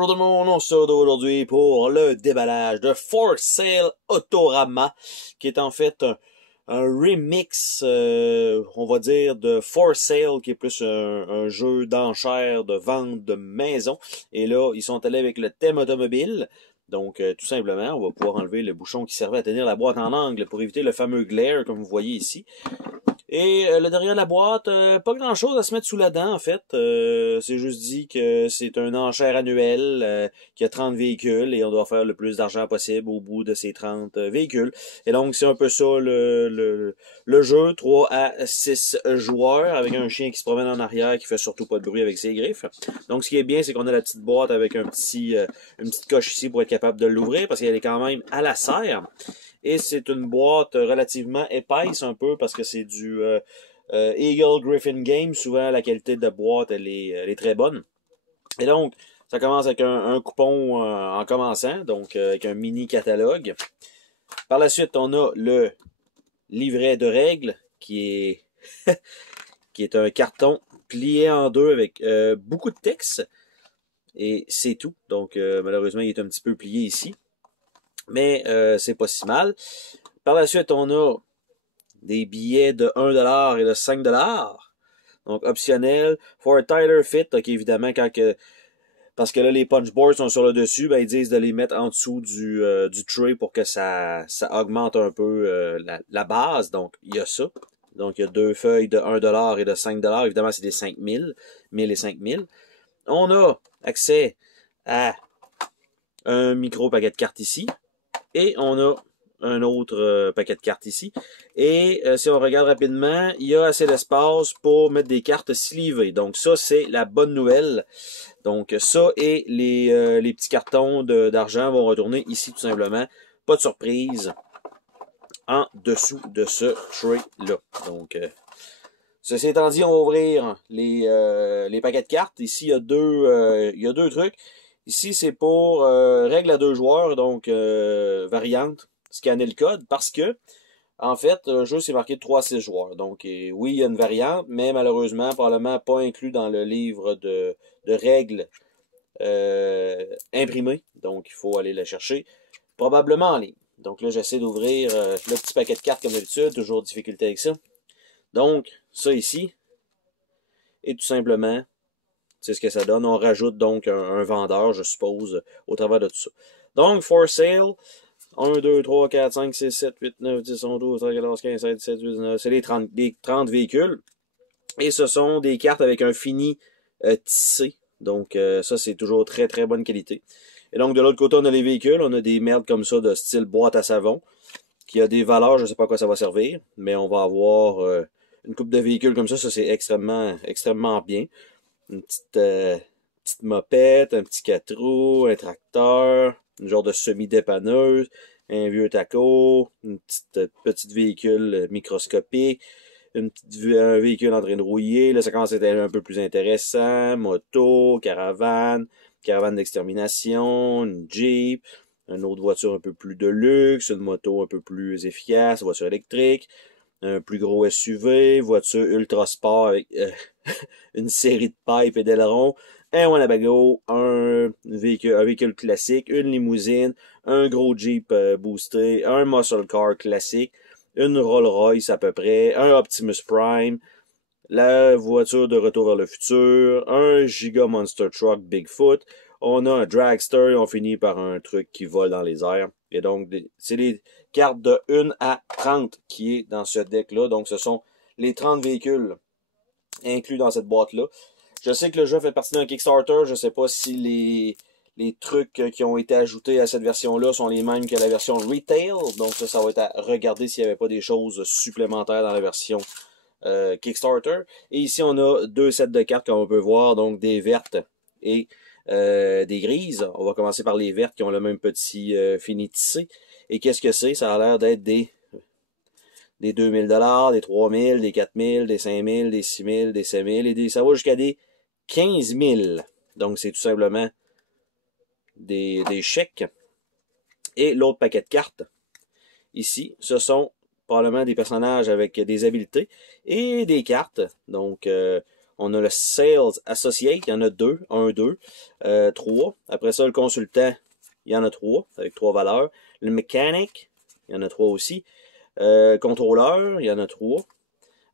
Bonjour tout le monde, on se retrouve aujourd'hui pour le déballage de For Sale Autorama, qui est en fait un remix, on va dire, de For Sale, qui est plus un jeu d'enchères, de vente de maison. Et là, ils sont allés avec le thème automobile. Donc, tout simplement, on va pouvoir enlever le bouchon qui servait à tenir la boîte en angle pour éviter le fameux glare, comme vous voyez ici. Et le derrière la boîte, pas grand chose à se mettre sous la dent en fait. C'est juste dit que c'est un enchère annuel qui a 30 véhicules et on doit faire le plus d'argent possible au bout de ces 30 véhicules. Et donc c'est un peu ça le jeu, 3 à 6 joueurs avec un chien qui se promène en arrière qui fait surtout pas de bruit avec ses griffes. Donc ce qui est bien, c'est qu'on a la petite boîte avec une petite coche ici pour être capable de l'ouvrir parce qu'elle est quand même à la serre. Et c'est une boîte relativement épaisse un peu parce que c'est du Eagle Griffin Game. Souvent, la qualité de boîte, elle est très bonne. Et donc, ça commence avec un coupon en commençant, donc avec un mini catalogue. Par la suite, on a le livret de règles qui est un carton plié en deux avec beaucoup de texte. Et c'est tout. Donc, malheureusement, il est un petit peu plié ici. Mais c'est pas si mal. Par la suite, on a des billets de 1$ et de 5$. Donc, optionnel. For a tighter fit, donc évidemment, parce que là, les punchboards sont sur le dessus, ben, ils disent de les mettre en dessous du tray pour que ça augmente un peu la base. Donc, il y a ça. Donc, il y a deux feuilles de 1$ et de 5$. Évidemment, c'est des 5000. 1000 et 5000. On a accès à un micro paquet de cartes ici. Et on a un autre paquet de cartes ici. Et si on regarde rapidement, il y a assez d'espace pour mettre des cartes slivées. Donc ça, c'est la bonne nouvelle. Donc ça et les petits cartons d'argent vont retourner ici tout simplement. Pas de surprise en dessous de ce tray-là. Donc ceci étant dit, on va ouvrir les paquets de cartes. Ici, il y a deux trucs. Ici, c'est pour règle à 2 joueurs, donc variante, scanner le code, parce que, en fait, le jeu, c'est marqué de 3 à 6 joueurs. Donc, oui, il y a une variante, mais malheureusement, probablement pas inclus dans le livre de règles imprimé. Donc, il faut aller la chercher, probablement en ligne. Donc là, j'essaie d'ouvrir le petit paquet de cartes comme d'habitude, toujours difficulté avec ça. Donc, ça ici, et tout simplement, c'est ce que ça donne. On rajoute donc un vendeur, je suppose, au travers de tout ça. Donc, for sale, 1, 2, 3, 4, 5, 6, 7, 8, 9, 10, 11, 12, 13, 14, 15, 16, 17, 18, 19. C'est les 30 véhicules. Et ce sont des cartes avec un fini tissé. Donc, ça, c'est toujours très, très bonne qualité. Et donc, de l'autre côté, on a les véhicules. On a des merdes comme ça de style boîte à savon, qui a des valeurs, je ne sais pas à quoi ça va servir, mais on va avoir une coupe de véhicules comme ça. Ça, c'est extrêmement, extrêmement bien. Une petite mopette, un petit 4 roues, un tracteur, une genre de semi-dépanneuse, un vieux taco, une petite véhicule microscopique, un véhicule en train de rouiller. Là, ça commence à être un peu plus intéressant. Moto, caravane d'extermination, une Jeep, une autre voiture un peu plus de luxe, une moto un peu plus efficace, voiture électrique, un plus gros SUV, voiture ultra sport avec une série de pipes et d'ailerons, un Winnebago, un véhicule classique, une limousine, un gros Jeep boosté, un muscle car classique, une Rolls-Royce à peu près, un Optimus Prime, la voiture de Retour vers le futur, un Giga Monster Truck Bigfoot, on a un dragster et on finit par un truc qui vole dans les airs. Et donc, c'est les cartes de 1 à 30 qui est dans ce deck-là. Donc, ce sont les 30 véhicules inclus dans cette boîte-là. Je sais que le jeu fait partie d'un Kickstarter. Je ne sais pas si les trucs qui ont été ajoutés à cette version-là sont les mêmes que la version Retail. Donc, ça va être à regarder s'il n'y avait pas des choses supplémentaires dans la version Kickstarter. Et ici, on a 2 sets de cartes, comme on peut voir. Donc, des vertes et des grises. On va commencer par les vertes qui ont le même petit fini tissé. Et qu'est-ce que c'est? Ça a l'air d'être des 2000$, des 3000, des 4000, des 5000, des 6000, des 7000 et ça va jusqu'à des 15000. Donc, c'est tout simplement des chèques. Et l'autre paquet de cartes, ici, ce sont probablement des personnages avec des habiletés et des cartes. Donc, On a le Sales Associate, il y en a 2, 1, 2, 3. Après ça, le consultant, il y en a 3, avec 3 valeurs. Le Mechanic, il y en a 3 aussi. Contrôleur, il y en a 3.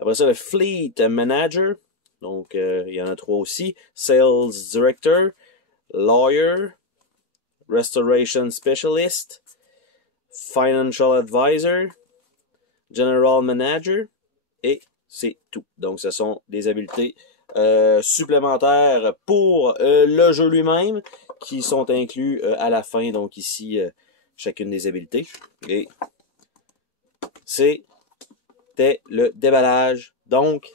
Après ça, le Fleet Manager, donc il y en a 3 aussi. Sales Director, Lawyer, Restoration Specialist, Financial Advisor, General Manager, et c'est tout. Donc, ce sont des habiletés supplémentaires pour le jeu lui-même qui sont inclus à la fin. Donc, ici, chacune des habiletés. Et c'était le déballage, donc,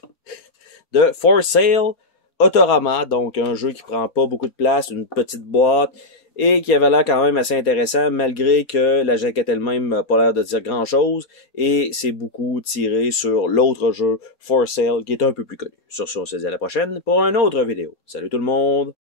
de For Sale Autorama. Donc, un jeu qui prend pas beaucoup de place, une petite boîte, et qui avait l'air quand même assez intéressant, malgré que la jaquette elle-même n'a pas l'air de dire grand-chose, et c'est beaucoup tiré sur l'autre jeu, For Sale, qui est un peu plus connu. Sur ce, on se dit à la prochaine pour une autre vidéo. Salut tout le monde!